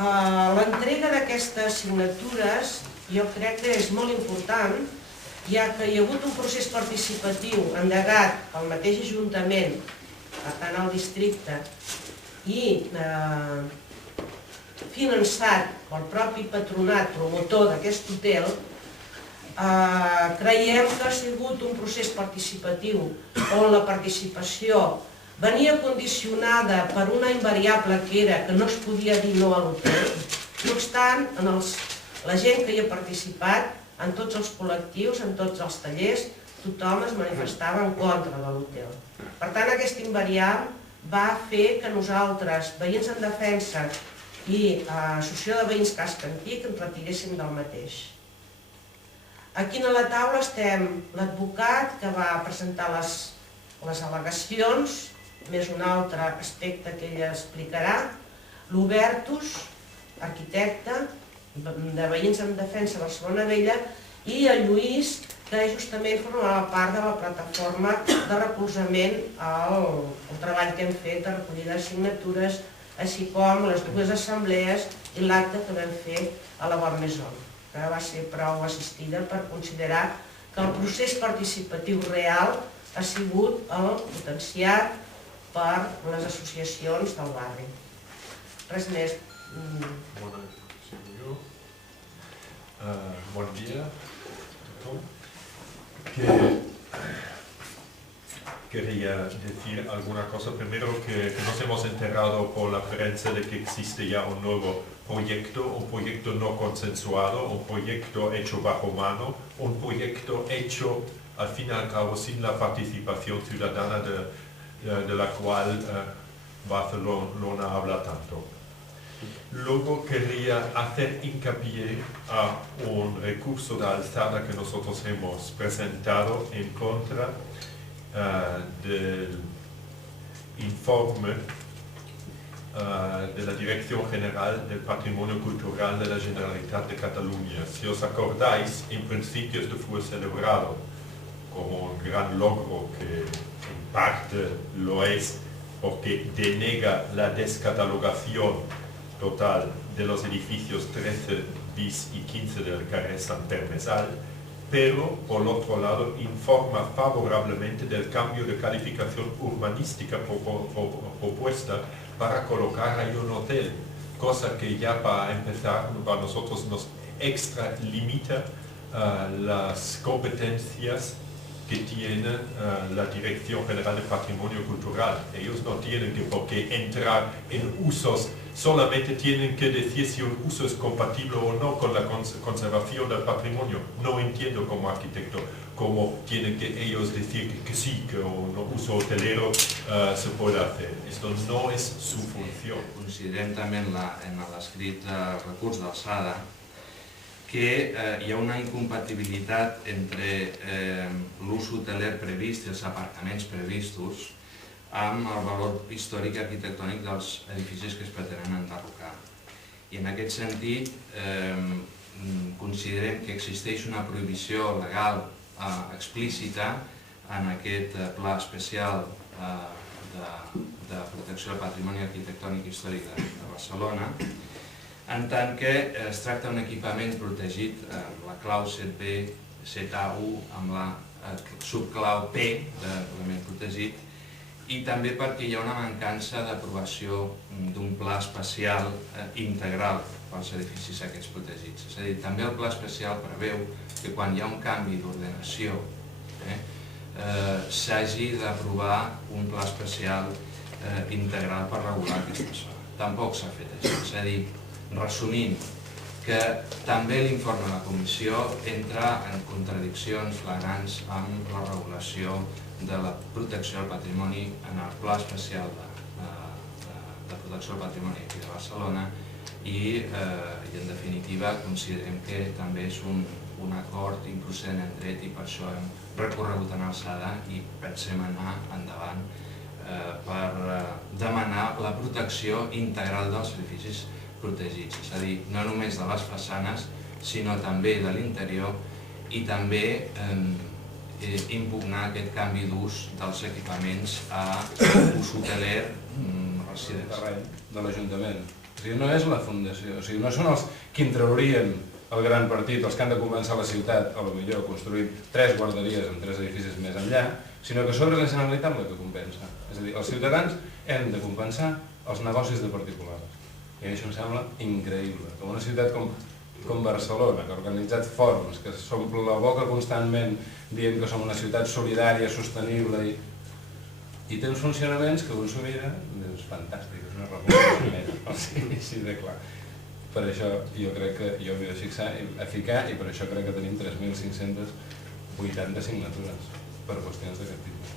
L'entrega d'aquestes signatures jo crec que és molt important, ja que hi ha hagut un procés participatiu endegat pel mateix Ajuntament, per tant el districte, i finançat pel propi patronat promotor d'aquest hotel. Creiem que ha sigut un procés participatiu on la participació venia condicionada per una invariable que era que no es podia dir no a l'hotel. No obstant, la gent que hi ha participat, en tots els col·lectius, en tots els tallers, tothom es manifestava en contra de l'hotel. Per tant, aquest invariable va fer que nosaltres, Veïns en Defensa i Associació de Veïns Casc Antic, ens retiréssim del mateix. Aquí a la taula estem l'advocat que va presentar les al·legacions, més un altre aspecte que ella explicarà, l'Hubertus, arquitecte, de Veïns en Defensa Barcelona Vella, i el Lluís, que justament formava part de la plataforma de recolzament al treball que hem fet de recollida de signatures, així com les dues assemblees i l'acte que vam fer a la Bon Maison, que va ser prou assistida per considerar que el procés participatiu real ha sigut el potenciat per les associacions del barri. Res més. Buen día. Quería decir alguna cosa. Primero que nos hemos enterado por la prensa de que existe ya un nuevo proyecto, un proyecto no consensuado, un proyecto hecho bajo mano, un proyecto hecho al fin y al cabo sin la participación ciudadana de la cual Barcelona habla tanto. Luego quería hacer hincapié a un recurso de alzada que nosotros hemos presentado en contra del informe de la Dirección General del Patrimonio Cultural de la Generalitat de Cataluña. Si os acordáis, en principio esto fue celebrado como un gran logro, que en parte lo es porque denega la descatalogación total de los edificios 13 bis y 15 del carré Sant Termesal, pero por otro lado informa favorablemente del cambio de calificación urbanística propuesta para colocar ahí un hotel, cosa que ya para empezar para nosotros nos extralimita las competencias que tiene la Dirección General de Patrimonio Cultural. Ellos no tienen por qué entrar en usos, solamente tienen que decir si un uso es compatible o no con la conservación del patrimonio. No entiendo como arquitecto cómo tienen que ellos decir que sí, que un uso hotelero se puede hacer. Esto no es su función. Considerem també en l'escrit de recurs d'alçada que hi ha una incompatibilitat entre l'ús hoteler previst i els aparcaments previstos amb el valor històric i arquitectònic dels edificis que es pretenen enderrocar. I en aquest sentit considerem que existeix una prohibició legal explícita en aquest pla especial de protecció del patrimoni arquitectònic i històric de Barcelona, en tant que es tracta d'un equipament protegit amb la clau 7B, 7A1, amb la subclau P d'element protegit, i també perquè hi ha una mancança d'aprovació d'un pla especial integral pels edificis aquests protegits. És a dir, també el pla especial preveu que quan hi ha un canvi d'ordenació s'hagi d'aprovar un pla especial integral per regular aquesta zona. Tampoc s'ha fet això. És a dir, resumint, que també l'informe de la Comissió entra en contradiccions flagrants amb la regulació de la protecció del patrimoni en el Pla Especial de Protecció del Patrimoni aquí de Barcelona i, en definitiva, considerem que també és un acord improcedent en dret i per això hem recorregut en alçada i pensem anar endavant per demanar la protecció integral dels edificis protegits, és a dir, no només de les façanes, sinó també de l'interior i també impugnar aquest canvi d'ús dels equipaments a ús hoteler residencial. De l'Ajuntament. O sigui, no és la fundació, o sigui, no són els que intraurien el gran partit, els que han de compensar la ciutat, o potser construint 3 guarderies en 3 edificis més enllà, sinó que sobre la Generalitat la que compensa. És a dir, els ciutadans hem de compensar els negocis de particulars. I això em sembla increïble. Com una ciutat com Barcelona, que ha organitzat fòrums, que s'omple la boca constantment dient que som una ciutat solidària, sostenible i té uns funcionaments que un s'ho mira, és fantàstic, és una república, o sigui, així de clar. Per això jo crec que jo m'hi he de ficar i per això crec que tenim 3.580 signatures per qüestions d'aquest tipus.